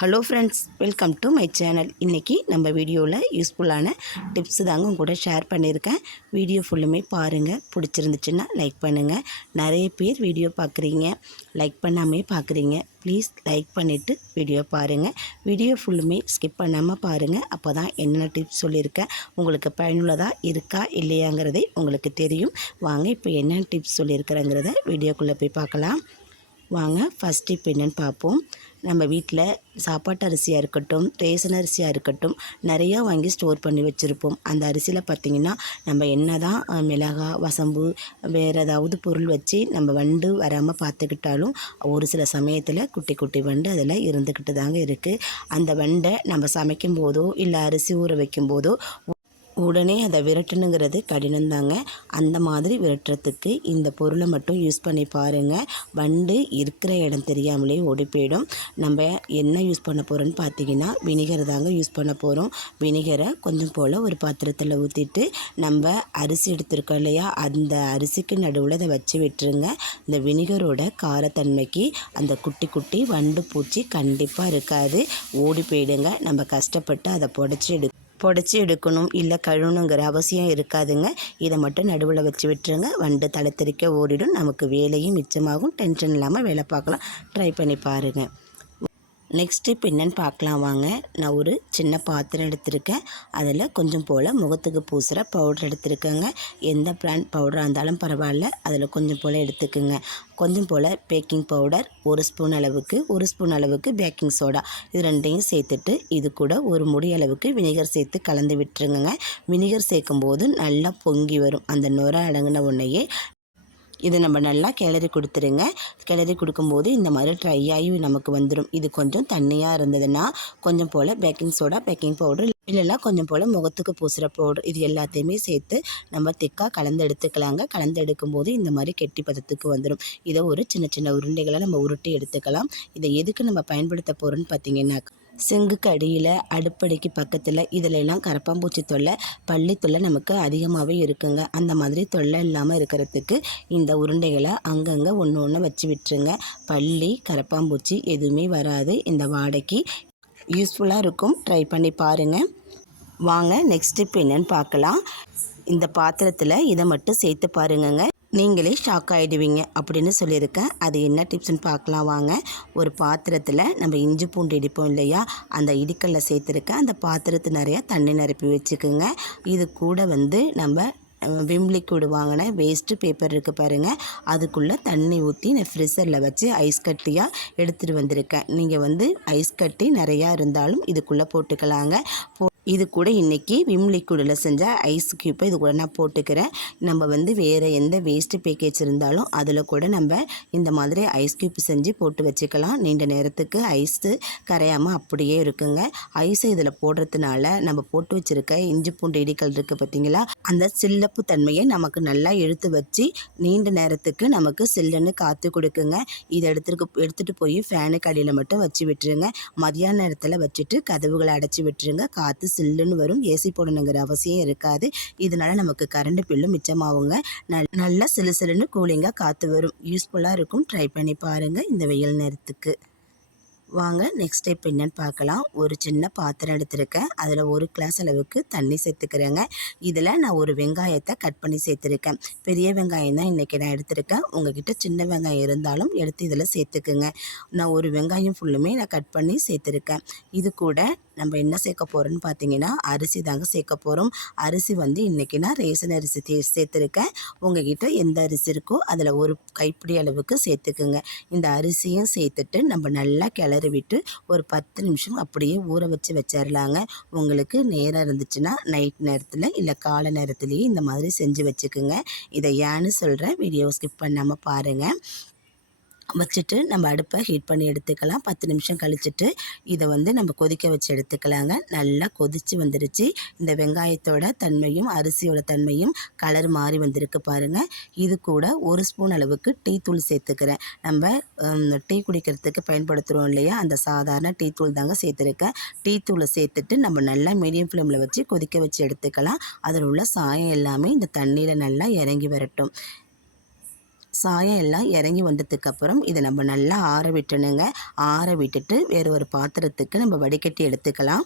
Hello friends, welcome to my channel. இன்றைக்கி நம்ம வீடியோவில் யூஸ்ஃபுல்லான டிப்ஸு தாங்க உங்க கூட ஷேர் பண்ணியிருக்கேன். வீடியோ ஃபுல்லுமே பாருங்கள். பிடிச்சிருந்துச்சுன்னா லைக் பண்ணுங்கள். நிறைய பேர் வீடியோ பார்க்குறீங்க, லைக் பண்ணாமே பார்க்குறீங்க. ப்ளீஸ் லைக் பண்ணிவிட்டு வீடியோ பாருங்கள். வீடியோ ஃபுல்லுமே ஸ்கிப் பண்ணாமல் பாருங்கள். அப்போ தான் என்னென்ன டிப்ஸ் சொல்லியிருக்கேன் உங்களுக்கு பயனுள்ளதாக இருக்கா இல்லையாங்கிறதே உங்களுக்கு தெரியும். வாங்க இப்போ என்னென்ன டிப்ஸ் சொல்லியிருக்கிறேங்கிறத வீடியோக்குள்ளே போய் பார்க்கலாம். வாங்க ஃபஸ்ட் டிப் என்னென்னு பார்ப்போம். நம்ம வீட்டில் சாப்பாட்டு அரிசியாக இருக்கட்டும், ரேஷன் அரிசியாக இருக்கட்டும், நிறையா வாங்கி ஸ்டோர் பண்ணி வச்சுருப்போம். அந்த அரிசியில் பார்த்திங்கன்னா நம்ம என்ன தான் மிளகா, வசம்பு, வேறு ஏதாவது பொருள் வச்சு நம்ம வண்டு வராமல் பார்த்துக்கிட்டாலும் ஒரு சில சமயத்தில் குட்டி குட்டி வண்டு அதில் இருந்துக்கிட்டு தாங்க இருக்குது. அந்த வண்டை நம்ம சமைக்கும் போதோ இல்லை அரிசி ஊற வைக்கும் போதோ உடனே அதை விரட்டணுங்கிறது கடினம்தாங்க. அந்த மாதிரி விரட்டுறதுக்கு இந்த பொருளை மட்டும் யூஸ் பண்ணி பாருங்கள். வண்டு இருக்கிற இடம் தெரியாமலே ஓடி போயிடும். நம்ம என்ன யூஸ் பண்ண போகிறோன்னு பார்த்தீங்கன்னா வினிகர் தாங்க யூஸ் பண்ண போகிறோம். வினிகரை கொஞ்சம் போல் ஒரு பாத்திரத்தில் ஊற்றிட்டு நம்ம அரிசி எடுத்துருக்கோம் இல்லையா, அந்த அரிசிக்கு நடுவில் அதை வச்சு விட்டுருங்க. இந்த வினிகரோட காரத்தன்மைக்கு அந்த குட்டி குட்டி வண்டு பூச்சி கண்டிப்பாக இருக்காது, ஓடி போயிடுங்க. நம்ம கஷ்டப்பட்டு அதை புடச்சி எடுக்கணும் இல்லை கழுவணுங்கிற அவசியம் இருக்காதுங்க. இதை மட்டும் நடுவில் வச்சு விட்டுருங்க. வண்டு தலை ஓடிடும். நமக்கு வேலையும் மிச்சமாகும். டென்ஷன் இல்லாமல் வேலை பார்க்கலாம். ட்ரை பண்ணி பாருங்கள். நெக்ஸ்ட் இப்போ என்னென்னு பார்க்கலாம் வாங்க. நான் ஒரு சின்ன பாத்திரம் எடுத்திருக்கேன். அதில் கொஞ்சம் போல் முகத்துக்கு பூசுகிற பவுடர் எடுத்துருக்கேங்க. எந்த பிராண்ட் பவுடராக இருந்தாலும் பரவாயில்ல, அதில் கொஞ்சம் போல் எடுத்துக்குங்க. கொஞ்சம் போல் பேக்கிங் பவுடர், ஒரு ஸ்பூன் அளவுக்கு பேக்கிங் சோடா, இது ரெண்டையும் சேர்த்துட்டு இது கூட ஒரு முடி அளவுக்கு வினிகர் சேர்த்து கலந்து விட்டுருங்க. வினிகர் சேர்க்கும்போது நல்லா பொங்கி வரும். அந்த நுரை அடங்கின உடனேயே இதை நம்ம நல்லா கிளறி கொடுத்துருங்க. கிளறி கொடுக்கும்போது இந்த மாதிரி ட்ரை ஆகி நமக்கு வந்துடும். இது கொஞ்சம் தண்ணியாக இருந்ததுன்னா கொஞ்சம் போல் பேக்கிங் சோடா, பேக்கிங் பவுடர், இல்லைன்னா கொஞ்சம் போல் முகத்துக்கு பூசுகிற பவுடர், இது எல்லாத்தையுமே சேர்த்து நம்ம திக்காக கலந்து எடுத்துக்கலாங்க. கலந்து எடுக்கும்போது இந்த மாதிரி கெட்டி பதத்துக்கு வந்துடும். இதை ஒரு சின்ன சின்ன உருண்டைகளை நம்ம உருட்டி எடுத்துக்கலாம். இதை எதுக்கு நம்ம பயன்படுத்த போகிறோன்னு பார்த்தீங்கன்னா, சிங்குக்கு அடியில், அடுப்படிக்கு பக்கத்தில் இதிலெல்லாம் கரப்பாம்பூச்சி தொல்லை, பள்ளி தொல்லை நமக்கு அதிகமாகவே இருக்குங்க. அந்த மாதிரி தொல்லை இல்லாமல் இருக்கிறதுக்கு இந்த உருண்டைகளை அங்கங்கே ஒன்று வச்சு விட்டுருங்க. பள்ளி, கரப்பாம்பூச்சி எதுவுமே வராது. இந்த வாடைக்கு யூஸ்ஃபுல்லாக இருக்கும். ட்ரை பண்ணி பாருங்கள். வாங்க நெக்ஸ்ட் டிப் என்னன்னு பார்க்கலாம். இந்த பாத்திரத்தில் இதை மட்டும் சேர்த்து பாருங்கங்க, நீங்களே ஷாக் ஆகிடுவீங்க அப்படின்னு சொல்லியிருக்கேன். அது என்ன டிப்ஸ்ன்னு பார்க்கலாம் வாங்க. ஒரு பாத்திரத்தில் நம்ம இஞ்சி பூண்டு இடிப்போம் இல்லையா, அந்த இடிக்கல்ல சேர்த்துருக்கேன். அந்த பாத்திரத்து நிறையா தண்ணி நிரப்பி வச்சுக்கோங்க. இது கூட நம்ம விம் லிக்விட் வாங்கின வேஸ்ட்டு பேப்பர் இருக்குது பாருங்கள், அதுக்குள்ளே தண்ணி ஊற்றி நான் ஃப்ரிட்ஜரில் வச்சு ஐஸ் கட்டியாக எடுத்துகிட்டு வந்திருக்கேன். நீங்கள் ஐஸ் கட்டி நிறையா இருந்தாலும் இதுக்குள்ளே போட்டுக்கலாங்க. இது கூட இன்றைக்கி விம் லிக்விடில் செஞ்ச ஐஸ் க்யூப்பை இது கூட நான் போட்டுக்கிறேன். நம்ம வேறு எந்த வேஸ்ட்டு பேக்கேஜ் இருந்தாலும் அதில் கூட நம்ம இந்த மாதிரி ஐஸ் க்யூப் செஞ்சு போட்டு வச்சுக்கலாம். நீண்ட நேரத்துக்கு ஐஸு கரையாமல் அப்படியே இருக்குங்க. ஐஸை இதில் போடுறதுனால நம்ம போட்டு வச்சுருக்க இஞ்சி பூண்டு இடிக்கல் இருக்குது பார்த்திங்களா, அந்த சில்லப்பு தன்மையை நமக்கு நல்லா இழுத்து வச்சு நீண்ட நேரத்துக்கு நமக்கு சில்லுன்னு காற்று கொடுக்குங்க. இதை எடுத்துகிட்டு போய் ஃபேனுக்கு அடியில் மட்டும் வச்சு விட்டுருங்க. மதியான நேரத்தில் வச்சுட்டு கதவுகளை அடைச்சி விட்டுருங்க. காற்று சில்லுன்னு வரும். ஏசி போடணுங்கிற அவசியம் இருக்காது. இதனால் நமக்கு கரண்ட் பில்லும் மிச்சமாகுங்க. நல்லா சிலு சிலுன்னு கூலிங்காக காற்று வரும். யூஸ்ஃபுல்லாக இருக்கும். ட்ரை பண்ணி பாருங்கள் இந்த வெயில் நேரத்துக்கு. வாங்க நெக்ஸ்ட் ஸ்டெப் என்னன்னு பார்க்கலாம். ஒரு சின்ன பாத்திரம் எடுத்துருக்கேன். அதில் ஒரு கிளாஸ் அளவுக்கு தண்ணி சேர்த்துக்கிறேங்க. இதில் நான் ஒரு வெங்காயத்தை கட் பண்ணி சேர்த்துருக்கேன். பெரிய வெங்காயம் தான் இன்றைக்கி நான் எடுத்திருக்கேன். உங்கள்கிட்ட சின்ன வெங்காயம் இருந்தாலும் எடுத்து இதில் சேர்த்துக்குங்க. நான் ஒரு வெங்காயம் ஃபுல்லுமே நான் கட் பண்ணி சேர்த்துருக்கேன். இது கூட நம்ம என்ன சேர்க்க போகிறோன்னு பார்த்தீங்கன்னா அரிசி தாங்க சேர்க்க போகிறோம். அரிசி இன்றைக்கி நான் ரேஷன் அரிசி சேர்த்துருக்கேன். உங்கள்கிட்ட எந்த அரிசி இருக்கோ அதில் ஒரு கைப்பிடி அளவுக்கு சேர்த்துக்குங்க. இந்த அரிசியும் சேர்த்துட்டு நம்ம நல்லா கிளறி விட்டு ஒரு 10 நிமிஷம் அப்படியே ஊற வச்சிடலாங்க. உங்களுக்கு நேரம் இருந்துச்சுன்னா நைட் நேரத்தில் இல்லை காலை நேரத்துலேயே இந்த மாதிரி செஞ்சு வச்சுக்குங்க. இதை ஏன்னு சொல்கிறேன், வீடியோ ஸ்கிப் பண்ணாமல் பாருங்கள். வச்சுட்டு நம்ம அடுப்பை ஹீட் பண்ணி எடுத்துக்கலாம். 10 நிமிஷம் கழிச்சிட்டு இதை நம்ம கொதிக்க வச்சு எடுத்துக்கலாங்க. நல்லா கொதித்து வந்துடுச்சு. இந்த வெங்காயத்தோட தன்மையும் அரிசியோட தன்மையும் கலர் மாறி வந்திருக்கு பாருங்கள். இது கூட ஒரு ஸ்பூன் அளவுக்கு டீ தூள் சேர்த்துக்கிறேன். நம்ம டீ குடிக்கிறதுக்கு பயன்படுத்துகிறோம் இல்லையா, அந்த சாதாரண டீ தூள் தாங்க சேர்த்துருக்கேன். டீ தூளை சேர்த்துட்டு நம்ம நல்லா மீடியம் ஃப்ளேமில் வச்சு கொதிக்க வச்சு எடுத்துக்கலாம். அதில் உள்ள சாயம் எல்லாமே இந்த தண்ணியில் நல்லா இறங்கி வரட்டும். சாயம் எல்லாம் இறங்கி வந்ததுக்கப்புறம் இதை நம்ம நல்லா ஆற விட்டணுங்க. ஆற விட்டுட்டு வேறு ஒரு பாத்திரத்துக்கு நம்ம வடிகட்டி எடுத்துக்கலாம்.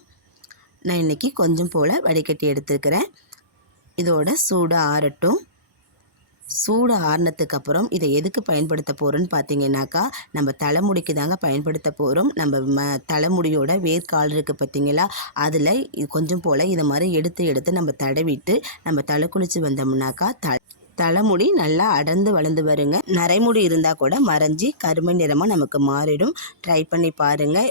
நான் இன்றைக்கி கொஞ்சம் போல் வடிகட்டி எடுத்துக்கிறேன். இதோட சூடு ஆறட்டும். சூடு ஆறினதுக்கப்புறம் இதை எதுக்கு பயன்படுத்த போகிறோன்னு பார்த்தீங்கன்னாக்கா, நம்ம தலைமுடிக்கு தாங்க பயன்படுத்த போகிறோம். நம்ம தலைமுடியோட வேர்க்கால் இருக்குது பார்த்தீங்களா, அதில் கொஞ்சம் போல் இதை மாதிரி எடுத்து நம்ம தடவிட்டு நம்ம தலை குளித்து வந்தோம்னாக்கா தலைமுடி நல்லா அடர்ந்து வளர்ந்து வருங்க. நரைமுடி இருந்தால் கூட மறைஞ்சி கருமை நிறமாக நமக்கு மாறிடும். ட்ரை பண்ணி பாருங்கள்.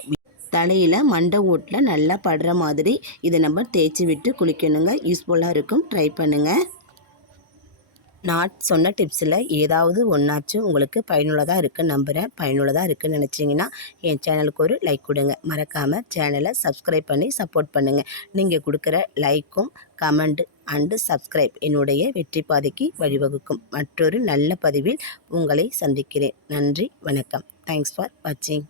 தலையில் மண்டை ஓட்டில் நல்லா படுற மாதிரி இதை நம்ம தேய்ச்சி விட்டு குளிக்கணுங்க. யூஸ்ஃபுல்லாக இருக்கும். ட்ரை பண்ணுங்கள். நான் சொன்ன டிப்ஸில் ஏதாவது ஒன்றாச்சும் உங்களுக்கு பயனுள்ளதாக இருக்குன்னு நம்புகிறேன். பயனுள்ளதாக இருக்குன்னு நினச்சிங்கன்னா என் சேனலுக்கு ஒரு லைக் கொடுங்க. மறக்காமல் சேனலை சப்ஸ்கிரைப் பண்ணி சப்போர்ட் பண்ணுங்கள். நீங்கள் கொடுக்குற லைக்கும் கமெண்ட் அண்டு சப்ஸ்கிரைப் என்னுடைய வெற்றி பாதைக்கு வழிவகுக்கும். மற்றொரு நல்ல பதிவில் உங்களை சந்திக்கிறேன். நன்றி, வணக்கம். தேங்க்ஸ் ஃபார் வாட்சிங்.